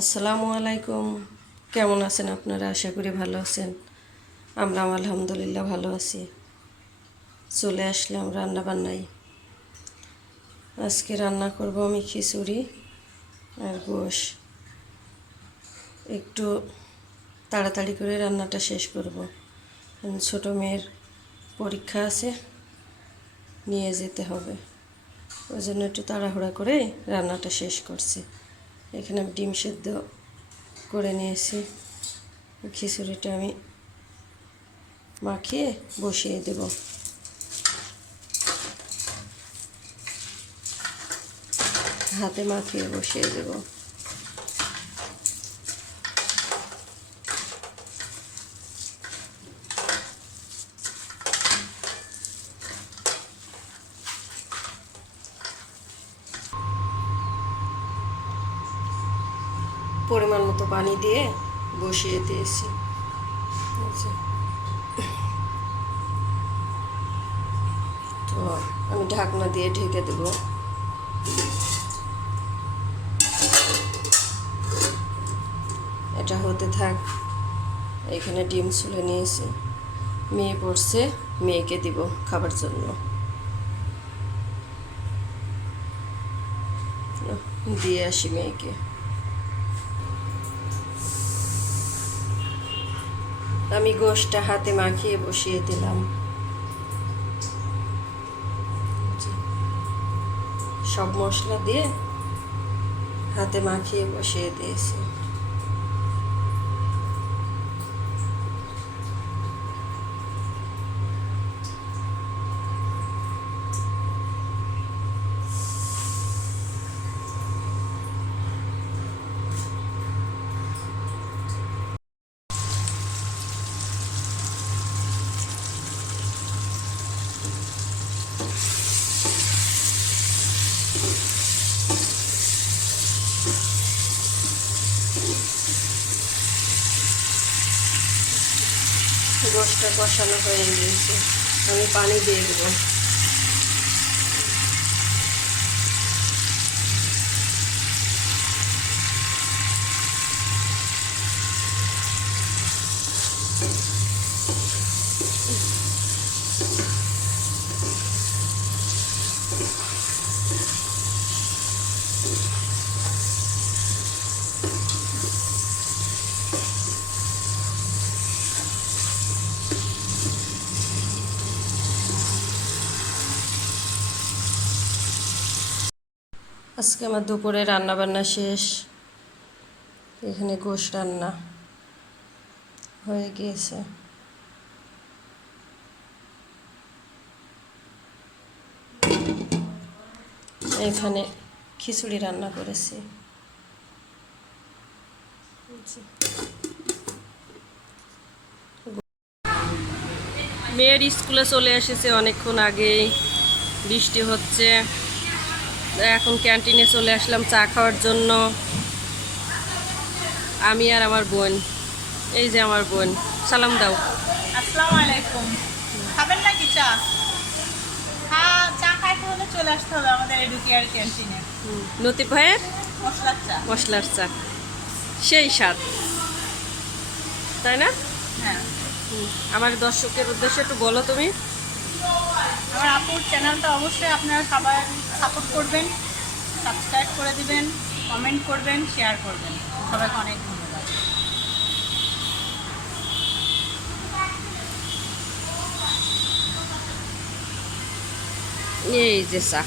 আসসালামু আলাইকুম। কেমন আছেন আপনারা? আশা করি ভালো আছেন। আমরা আলহামদুলিল্লাহ ভালো আছি। চলে আসলাম রান্না বান্নায়। আজকে রান্না করব আমি খিচুড়ি আর গোশ। একটু তাড়াতাড়ি করে রান্নাটা শেষ করব। ছোটো মেয়ের পরীক্ষা আছে, নিয়ে যেতে হবে। ওই জন্য একটু তাড়াহুড়া করে রান্নাটা শেষ করছি। এখানে ডিম সেদ্ধ করে নিয়েছি। খিচুড়িটা আমি মাখিয়ে বসিয়ে দেব। হাতে মাখিয়ে বসিয়ে দেব। পরিমাণ মতো পানি দিয়ে বসিয়ে দিয়েছি। তো আমি ঢাকনা দিয়ে ঢেকে দেব। এটা হতে থাক। এখানে ডিম ছুলে নিয়েছি, মেয়ে পড়ছে, মেয়েকে দিব খাবার জন্য। দিয়ে আসি মেয়েকে। আমি গোশটা হাতে মাখিয়ে বসিয়ে দিলাম। সব মশলা দিয়ে হাতে মাখিয়ে বসিয়ে দিয়েছি। গোশটা কষানো হয়ে গিয়েছে, আমি পানি দিয়ে দেবো। আজকে আমার দুপুরে রান্না বান্না শেষ। এখানে গোশ রান্না হয়ে গিয়েছে। এখানে খিচুড়ি রান্না করেছি। মেয়ের স্কুলে চলে এসেছে অনেকক্ষণ আগেই, বৃষ্টি হচ্ছে। এখন ক্যান্টিনে চলে আসলাম চা খাওয়ার জন্য। আমি আর আমার বোন, এই যে আমার বোন, সালাম দাও। আসসালামু আলাইকুম। খাবেন নাকি চা? হ্যাঁ, চা খাইতে হলে চলে আসতে হবে আমাদের এডুকেয়ার ক্যান্টিনে। নতিব ভাইয়ের মশলার চা। মশলার চা সেই স্বাদ, তাই না? হ্যাঁ। আমার দর্শকের উদ্দেশ্যে একটু বলো তুমি। আমার আপুর চ্যানেলটা অবশ্যই আপনারা সবাই সাপোর্ট করবেন, সাবস্ক্রাইব করে দিবেন, কমেন্ট করবেন, শেয়ার করবেন। সবাইকে অনেক ধন্যবাদ। এই যে চা।